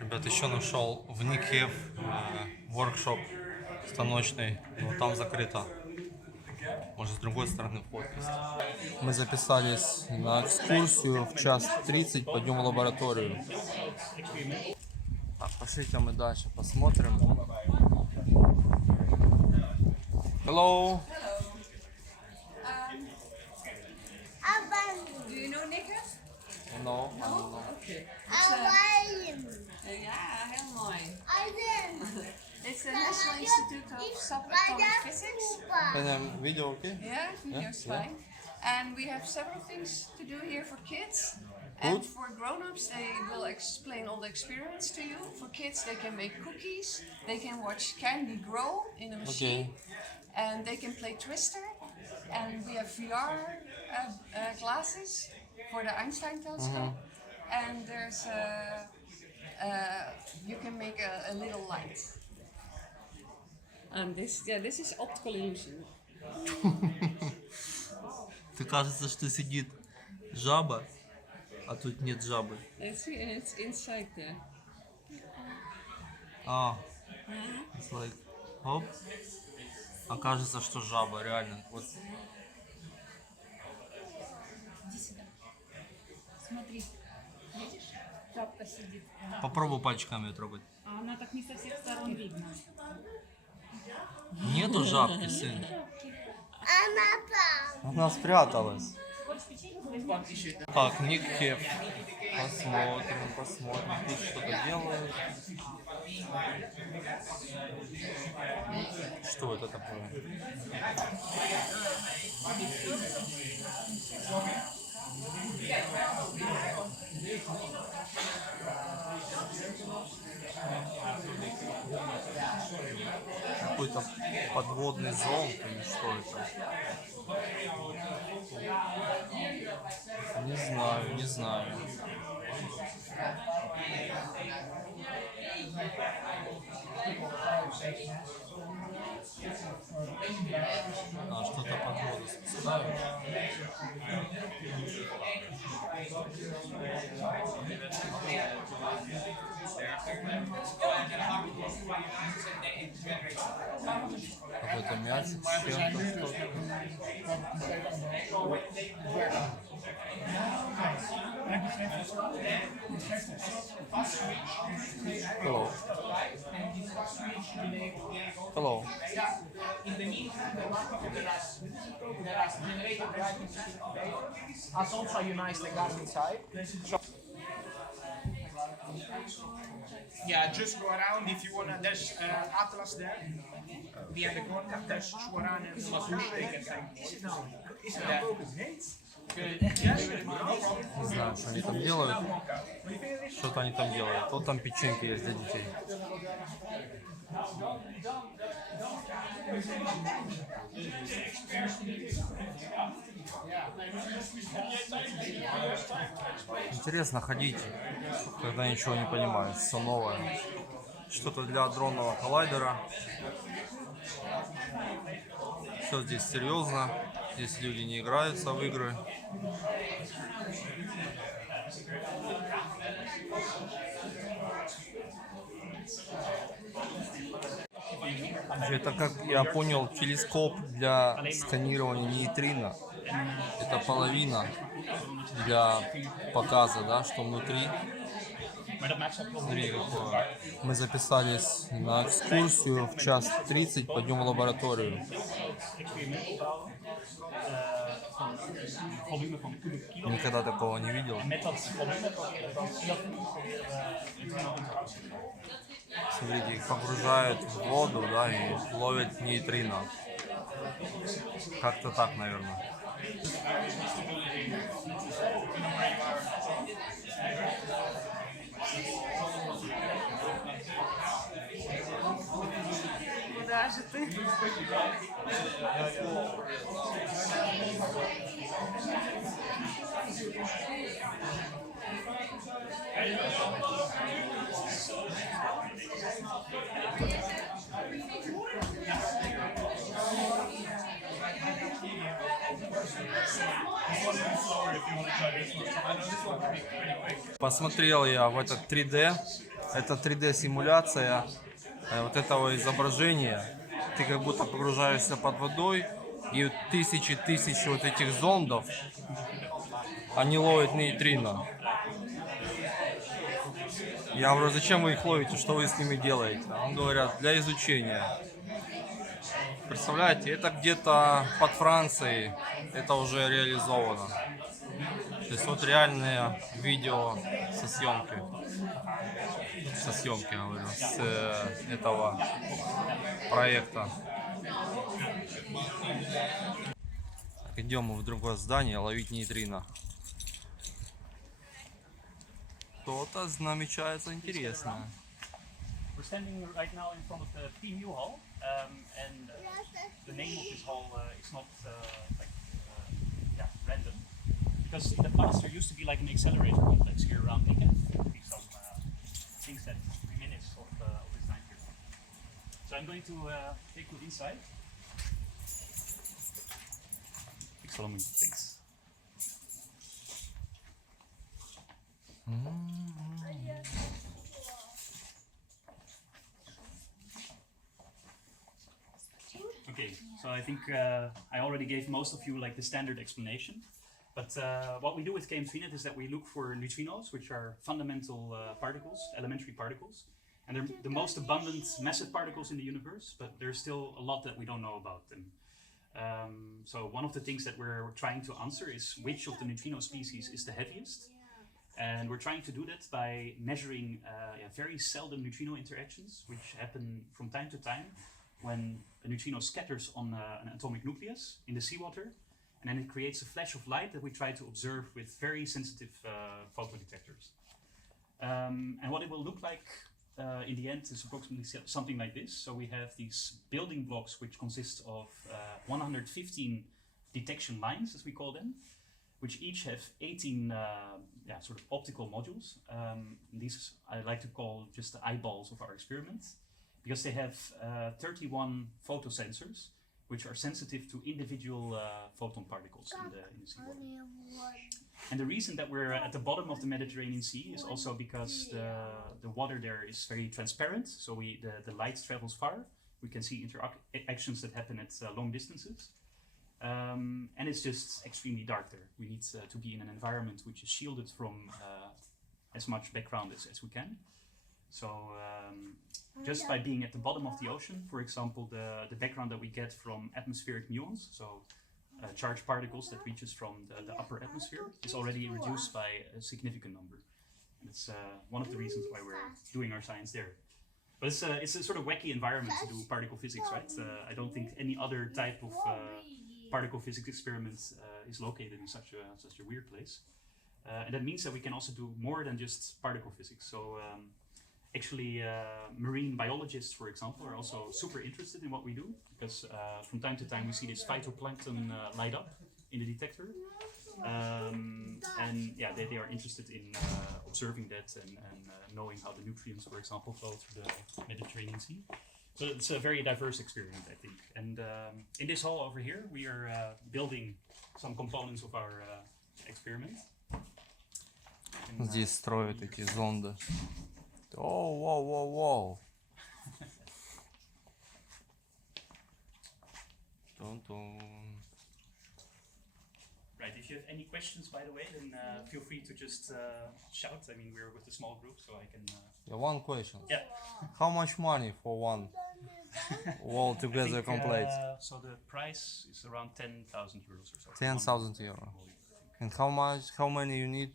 Ребят, еще нашел в Nikhef воркшоп станочный, но там закрыто. Может, с другой стороны вход есть. Мы записались на экскурсию в 1:30, пойдем в лабораторию. Так, пошлите мы дальше посмотрим. Hello. Do you know Nikhef? No. No? Okay. Yeah, heel mooi. It's the National Institute of Subatomic Physics. Video okay? Yeah, video's fine. And we have several things to do here for kids. Good. And for grown-ups, they will explain all the experiments to you. For kids, they can make cookies. They can watch candy grow in a machine. And they can play Twister. And we have VR glasses for the Einstein telescope. And there's you can make a little light. And this is optical illusion. Ты кажется, что сидит жаба, а тут нет жабы. It's inside there. It's like, оп. Окажется, что жаба, реально. Вот. Иди сюда. Смотри. Видишь? Жабка сидит. Попробуй пальчиками трогать. А она так не со всех сторон видна. Нету жабки, сын. Она спряталась. Так, Nikhef. Посмотрим. Тут что-то делают. Что это такое? Какой-то подводный зонд или что это? Не знаю. Что-то под воду спускают. Какой-то мячик с чем-то что-то. Hello. Hello. Has also a nice garden inside. Yeah, just go around if you wanna. There's Atlas there. Via the corner. There's Swaran and Is it now? Не знаю, что они там делают. Что-то они там делают. Вот там печеньки есть для детей. Интересно ходить, когда ничего не понимаешь, все новое. Что-то для адронного коллайдера. Все здесь серьезно. Здесь люди не играются в игры. Это, как я понял, телескоп для сканирования нейтрино. Это половина для показа, да, что внутри. Смотри, какое. Мы записались на экскурсию в 1:30, пойдем в лабораторию. Никогда такого не видел. Смотрите, их погружают в воду, да, и ловят нейтрино. Как-то так, наверное. Куда же ты? Посмотрел я в этот 3D. Это 3D симуляция вот этого изображения. Ты как будто погружаешься под водой, и тысячи вот этих зондов, они ловят нейтрино. Я говорю, зачем вы их ловите, что вы с ними делаете? Он говорят, для изучения. Представляете, это где-то под Францией, это уже реализовано. То есть вот реальное видео со съемки, говорю, с этого проекта. Так, идем мы в другое здание ловить нейтрино. Что-то намечается интересное. We're standing right now in front of the PMU hall, and the name of this hall is not random, because in the past there used to be like an accelerator complex here around Nikhef. Some things that reminisce of this time here. So I'm going to take you inside. Thanks. Okay, so I think I already gave most of you like the standard explanation. But what we do with KM3net is that we look for neutrinos, which are fundamental particles, elementary particles. And they're the most abundant massive particles in the universe, but there's still a lot that we don't know about them. So one of the things that we're trying to answer is which of the neutrino species is the heaviest. And we're trying to do that by measuring very seldom neutrino interactions, which happen from time to time when a neutrino scatters on an atomic nucleus in the seawater, and then it creates a flash of light that we try to observe with very sensitive photodetectors. And what it will look like in the end is approximately something like this. So we have these building blocks which consist of 115 detection lines, as we call them, which each have 18 sort of optical modules. These I like to call just the eyeballs of our experiment, because they have 31 photosensors, which are sensitive to individual photon particles in the seawater. And the reason that we're at the bottom of the Mediterranean Sea is also because the water there is very transparent, so the light travels far. We can see interactions that happen at long distances. And it's just extremely dark there. We need to be in an environment which is shielded from as much background as we can. So just by being at the bottom of the ocean, for example, the background that we get from atmospheric muons, so charged particles that reaches from the upper atmosphere, is already reduced by a significant number. And it's one of the reasons why we're doing our science there. But it's a sort of wacky environment to do particle physics, right? I don't think any other type of particle physics experiment is located in such a weird place. And that means that we can also do more than just particle physics. So actually, marine biologists, for example, are also super interested in what we do, because from time to time we see this phytoplankton light up in the detector. And yeah, they are interested in observing that and knowing how the nutrients, for example, flow through the Mediterranean Sea. So it's a very diverse experiment, I think. And in this hall over here, we are building some components of our experiment. Здесь строят эти зонды. Оу, воу, воу, воу. Right, if you have any questions, by the way, then feel free to just shout. I mean, we're with a small group, so I can... One question. Yeah. How much money for one all together complete? So the price is around 10,000 euros or so. 10,000 euro. And how many you need?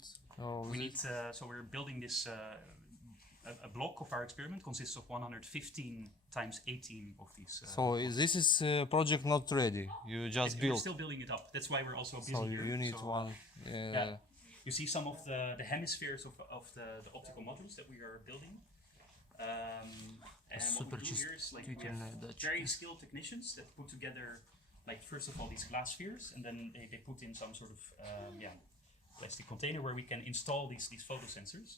We need, so we're building this, a block of our experiment consists of 115 times 18 of these. So this is project not ready. You just we're build. still building it up. That's why we're also busy So here. you need one. Yeah. You see some of the hemispheres of the optical modules that we are building. And what we do here is like we have very skilled technicians that put together, like first of all these glass spheres, and then they put in some sort of plastic container where we can install these photosensors.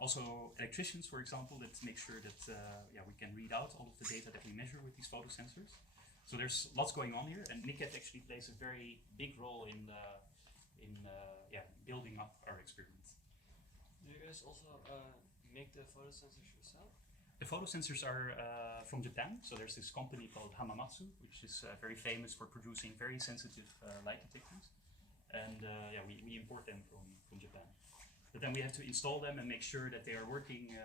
Also electricians, for example, that make sure that we can read out all of the data that we measure with these photosensors. So there's lots going on here, and Nikhef actually plays a very big role in building up our experiment. Do you guys also make the photosensors yourself? The photosensors are from Japan, so there's this company called Hamamatsu, which is very famous for producing very sensitive light detectors, and we import them from Japan. But then we have to install them and make sure that they are working.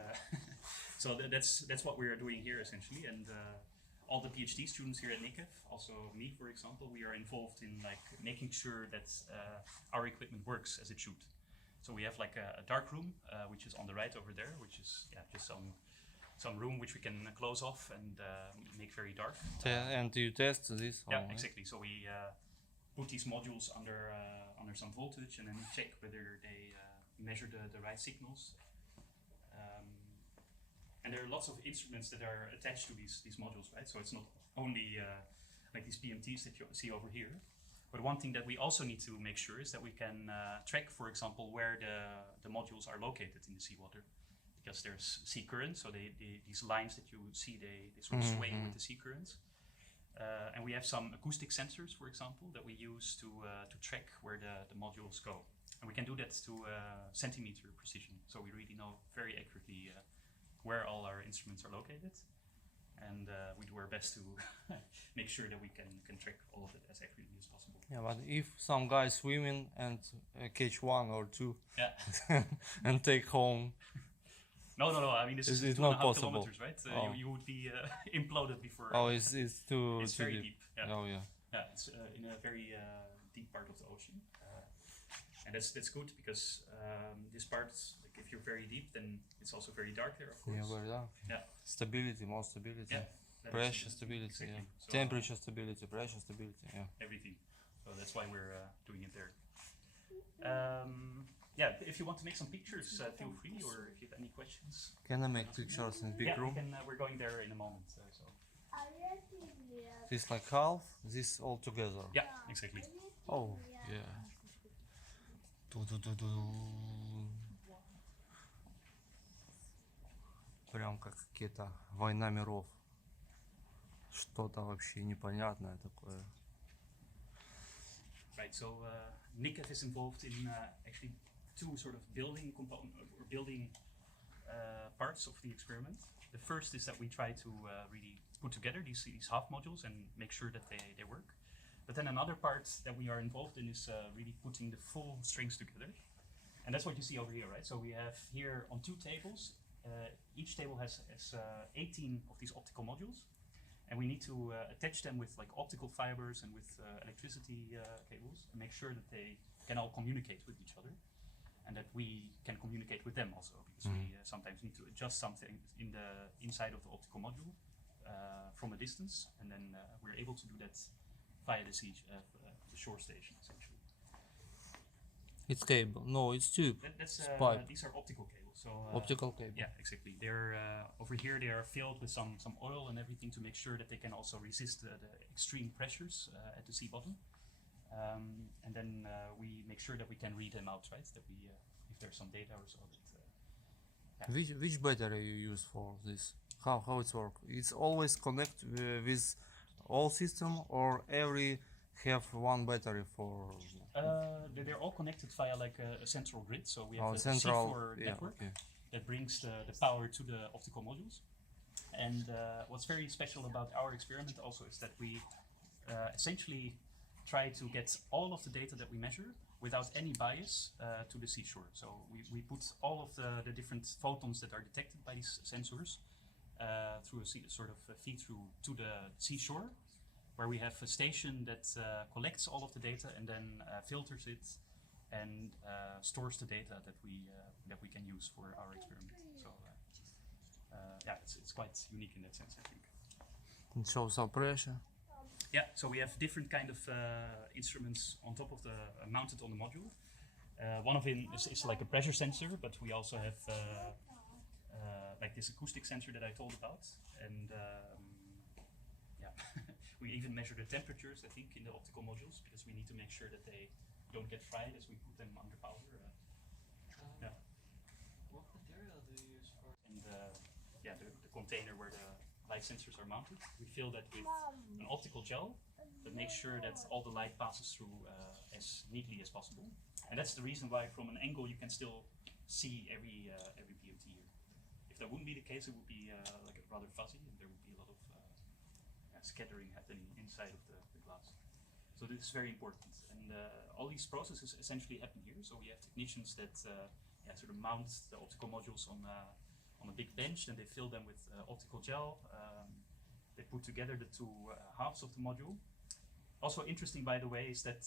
So that's what we are doing here essentially, and all the PhD students here at Nikhef, also me for example, we are involved in like making sure that our equipment works as it should. So we have like a dark room, which is on the right over there, which is just some room which we can close off and make very dark. And you test this? Yeah, exactly. So we put these modules under some voltage and then check whether they measure the right signals. And there are lots of instruments that are attached to these modules, right? So it's not only like these PMTs that you see over here. But one thing that we also need to make sure is that we can track, for example, where the modules are located in the seawater. Because there's sea currents, so these lines that you see, they sort of sway with the sea currents. And we have some acoustic sensors, for example, that we use to track where the modules go. And we can do that to centimeter precision. So we really know very accurately where all our instruments are located. And we do our best to make sure that we can track all of it as accurately as possible. Yeah, but if some guy swimming and catch one or two and take home, No. I mean, this is it's 2.5 not possible. kilometers, right? You would be imploded before. Oh, it's too. It's too very deep. Yeah. Oh yeah. Yeah, it's in a very deep part of the ocean, and that's good because this part, like if you're very deep, then it's also very dark there, of course. Yeah, very dark. Yeah. Stability, more stability. Yeah, that Pressure is- stability. exactly. Yeah. So, Temperature stability, pressure stability. Yeah. everything. So that's why we're doing it there. If you want to make some pictures, feel free, or if you have any questions. Can I make pictures in big room? We're going there in a moment. So This like half, this all together. yeah, exactly. Oh, yeah. Ту-ду-ду-ду. Прям как какие-то война миров. Что-то вообще непонятное такое. Right. So Nikhef is involved in actually two sort of building parts of the experiment. The first is that we try to really put together these half modules and make sure that they work. But then another part that we are involved in is really putting the full strings together. And that's what you see over here, right? So we have here on two tables, each table has 18 of these optical modules. And we need to attach them with like optical fibers and with electricity cables and make sure that they can all communicate with each other. And that we can communicate with them also, because we sometimes need to adjust something in the inside of the optical module from a distance, and then we're able to do that via the shore station, essentially. It's cable. No, it's tube. That's pipe. these are optical cables. So Optical cable. yeah, exactly. They're over here. They are filled with some oil and everything to make sure that they can also resist the extreme pressures at the sea bottom. And then we make sure that we can read them out, right? That we, if there's some data or so. Which battery you use for this? How it's work? It's always connect with all system, or every have one battery for? They're all connected via like a central grid. So we have a central C4 network that brings the power to the optical modules. And what's very special about our experiment also is that we essentially try to get all of the data that we measure without any bias to the seashore. So we put all of the different photons that are detected by these sensors through a sort of feed through to the seashore, where we have a station that collects all of the data and then filters it and stores the data that we can use for our experiment. So it's quite unique in that sense, I think. It shows some pressure. Yeah, so we have different kind of instruments on top of mounted on the module. One of them is like a pressure sensor, but we also have like this acoustic sensor that I told about, and we even measure the temperatures, I think, in the optical modules, because we need to make sure that they don't get fried as we put them under power. What material do you use for? And the container where the light sensors are mounted. We fill that with an optical gel that makes sure that all the light passes through as neatly as possible. And that's the reason why from an angle you can still see every BOT here. If that wouldn't be the case, it would be like rather fuzzy, and there would be a lot of scattering happening inside of the glass. So this is very important. And all these processes essentially happen here. So we have technicians that sort of mount the optical modules on a big bench, and they fill them with optical gel. They put together the two halves of the module. Also interesting, by the way, is that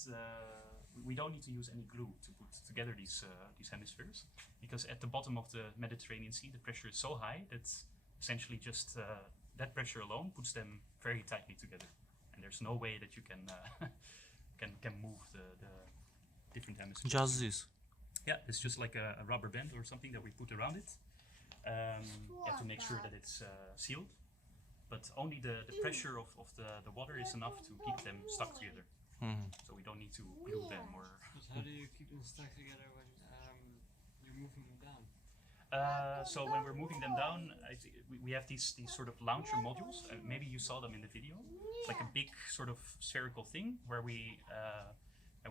we don't need to use any glue to put together these hemispheres, because at the bottom of the Mediterranean Sea the pressure is so high that essentially just that pressure alone puts them very tightly together, and there's no way that you can can move the different hemispheres. Just this. Yeah, it's just like a rubber band or something that we put around it to make sure that it's sealed. But only the pressure of the water is enough to keep them stuck together. So we don't need to glue them or... But how do you keep them stuck together when you're moving them down? So when we're moving them down, we have these sort of launcher modules. Maybe you saw them in the video. It's like a big sort of spherical thing where we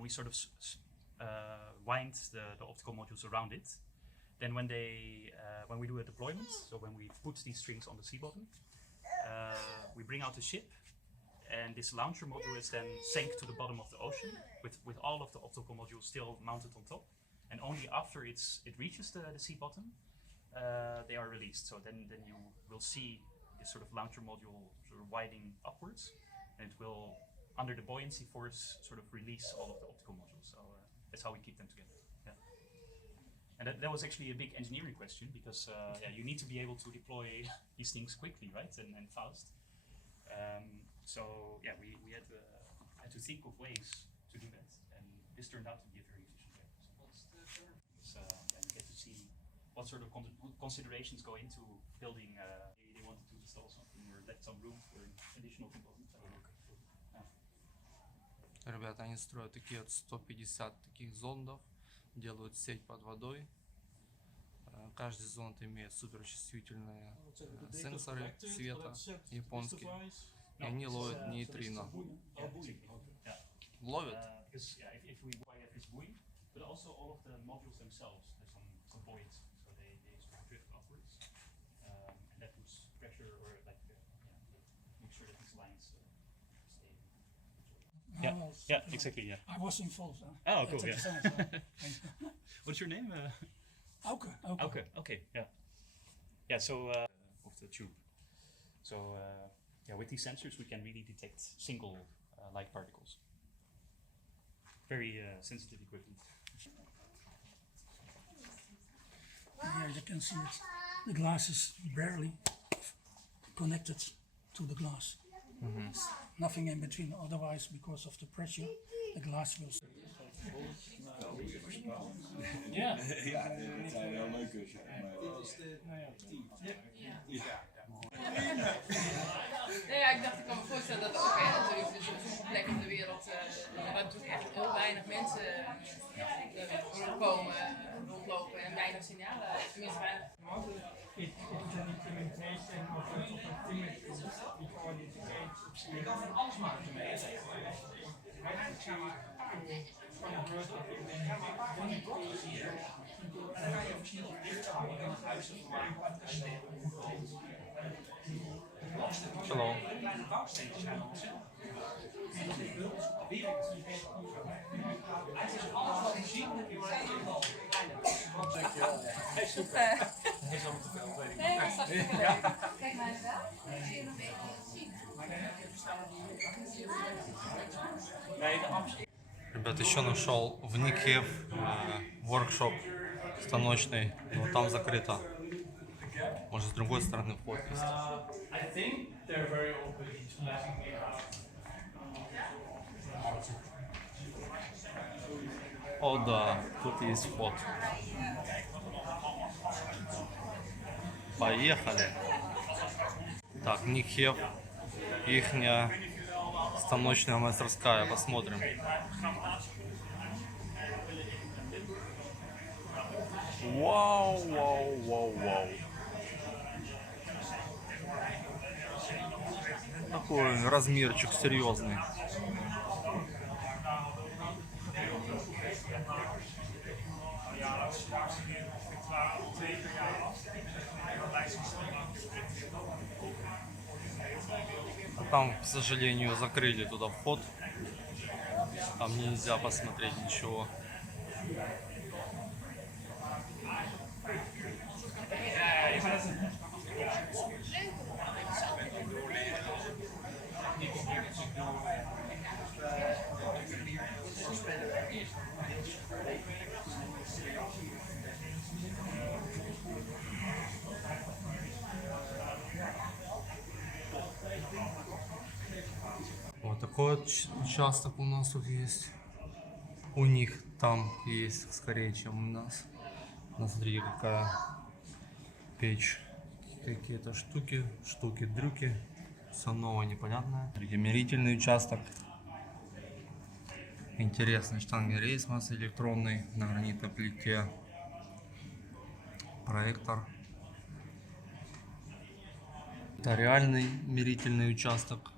sort of wind the optical modules around it. Then when we do a deployment, so when we put these strings on the sea bottom, we bring out the ship, and this launcher module is then sank to the bottom of the ocean with all of the optical modules still mounted on top. And only after it reaches the sea bottom, they are released. So then you will see this sort of launcher module sort of widening upwards, and it will, under the buoyancy force, sort of release all of the optical modules. So that's how we keep them together. Yeah. And that was actually a big engineering question, because you need to be able to deploy these things quickly, right, and fast. So yeah, we had to think of ways to do that, and this turned out to be a very efficient way. So you get to see what sort of considerations go into building. They wanted to install something or let some room for additional components. Ребята, они строят такие вот 150 таких зондов, делают сеть под водой. Каждый зонд имеет суперчувствительные сенсоры цвета японские, и они ловят нейтрино. Ловят? But also all of the modules themselves, there's some buoyancy, so they sort of drift upwards, and that puts pressure or like make sure that these lines stay. Yeah, exactly. Yeah. I was involved. Oh, cool. At Yeah. the time, What's your name? Auke. Okay. Yeah. Yeah. So of the tube. So with these sensors we can really detect single light particles. Very sensitive equipment. Here you can see it. The glass is barely connected to the glass. Nothing in between, otherwise because of the pressure the glass will... Ja, het zijn wel leuke. Nee, ja, ik dacht, ik kan me voorstellen dat ook natuurlijk dus op sommige plekken in de wereld waar natuurlijk echt heel weinig mensen rondlopen en weinig signalen, tenminste weinig. It is an implementation of an image before it gets je kan van alles maken mee. Van het woord of van die blokjes hier. En dan kan je verschillende lichten houden. Je kan het uitzetten maken. Hello. Kleine bouwsteentjes zijn al zelf. En dat is beeld weer het is alles wat je ziet, heb je maar een kleine. Dankjewel. Hey, super. Hij is allemaal te veel kleding. Nee, dat zag ik wel. Kijk maar eens wel. Nee, de Amsterdam. Ребят, еще нашел в Nikhef воркшоп станочный, но там закрыто. Может, с другой стороны вход есть. I think they're very open to letting me out. О да, тут есть вход. Поехали. Так, Nikhef, ихняя станочная мастерская, посмотрим. Вау. такой размерчик серьезный. А там, к сожалению, закрыли туда вход. Там нельзя посмотреть ничего. Вот такой вот участок у нас тут есть. У них там есть скорее, чем у нас. Смотри, какая печь. Какие-то штуки-дрюки. Все новое, непонятное. Мерительный участок. Интересный штангенрейсмас электронный на гранитной плите. Проектор. Это реальный мерительный участок.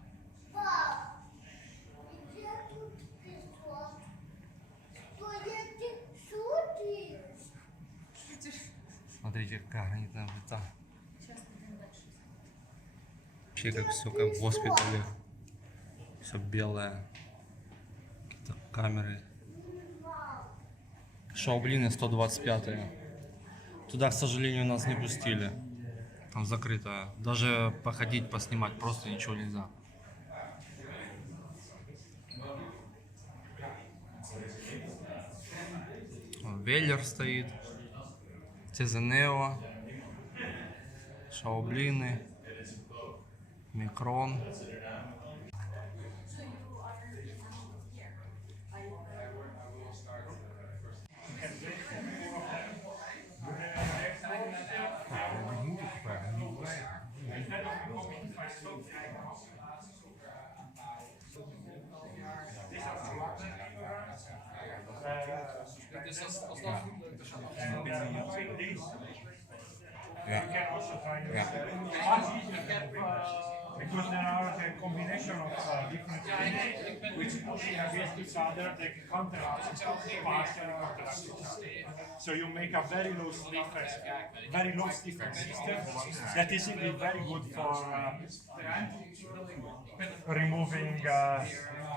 Смотрите, какая гранитная плита. Вообще как все как в госпитале. Все белое. Какие-то камеры. Шаублины 125. Туда, к сожалению, нас не пустили. Там закрыто. Даже походить, поснимать просто ничего нельзя. Веллер стоит. Цезенео. Шаублины. Микрон. Because there are a combination of different things which pushing against each other, they can counteract partially counteract each other. So you make a very low stiffness system that is indeed very good for removing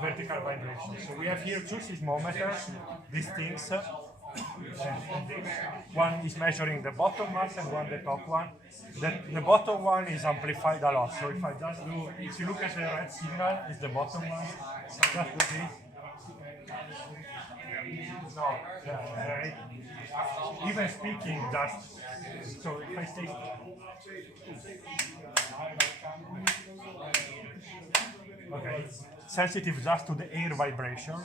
vertical vibration. So we have here two seismometers, these things. One is measuring the bottom mass and one the top one. The bottom one is amplified a lot. So if I just do, if you look at the red signal, it's the bottom one. Just do this. No, even speaking, just so if I stay. Okay, sensitive just to the air vibration,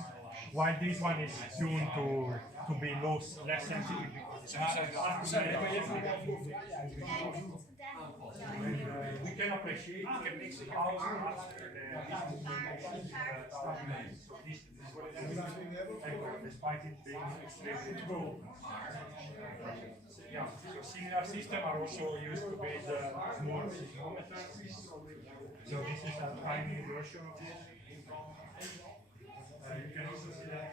while this one is tuned to be less sensitive. We can appreciate how much despite it being extremely low. Yeah, so similar systems are also used to build small seismometers. So this is a tiny version of it. You can also see that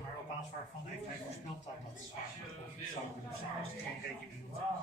Maar op basis waarvan heeft hij voorspeld dat zou kunnen zijn als hij geen rekening doet